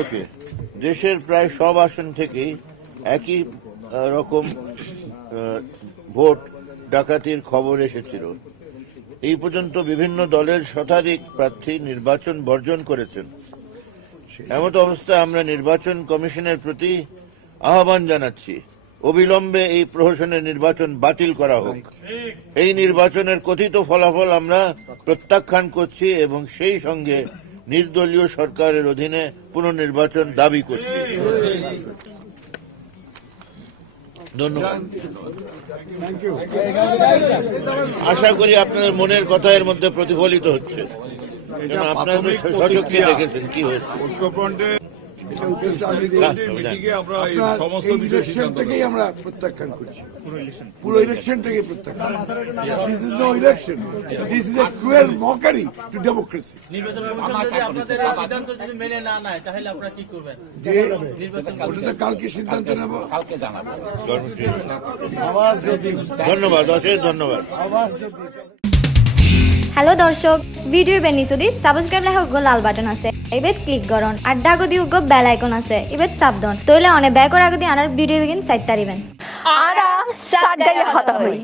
ওকে দেশের প্রায় সব আসন থেকেই একই রকম ভোট ডাকাতির খবর এসেছিল। এই পর্যন্ত বিভিন্ন দলের শতাধিক প্রার্থী নির্বাচন বর্জন করেছেন। এমত অবস্থায় আমরা নির্বাচন কমিশনের প্রতি আহ্বান জানাচ্ছি। অবিলম্বে এই প্রহসনের নির্বাচন বাতিল করা হোক। এই নির্বাচনের কথিত ফলাফল আমরা প্রত্যাখ্যান করছি এবং সেই সঙ্গে নির্দলীয় সরকারের অধীনে পুনর্নির্বাচন দাবি করছি। ধন্যবাদ। আশা করি আপনাদের মনের কথা এর মধ্যে প্রতিফলিত হচ্ছে। আপনারা সচক্ষে দেখেছেন কি হয়েছে। আমরা প্রত্যাখ্যান করছি। পুরো ইলেকশন। থেকে প্রত্যাখ্যান। This is no election this is a cruel mockery to democracy নির্বাচন কমিশন যদি আপনাদের এই সিদ্ধান্ত যদি মেনে না নেয় তাহলে আপনারা কি করবেন? যে ওটা তো কালকে সিদ্ধান্ত নেব। ধন্যবাদ। অশেষ ধন্যবাদ। হেল্ল' দৰ্শক ভিডিও বেনি যদি সাবস্ক্রাইব লাহে উগ্ৰ লাল বাটন আছে। এবার ক্লিক কৰণ আড্ডা আগদি উগ্ৰ বেল আইকন আছে। এবেত চাবদন তইলে অনে বেকৰ আগদি আনাৰ ভিডিও বেগিন সাইট তারিবেন আরা সাত হতা হই।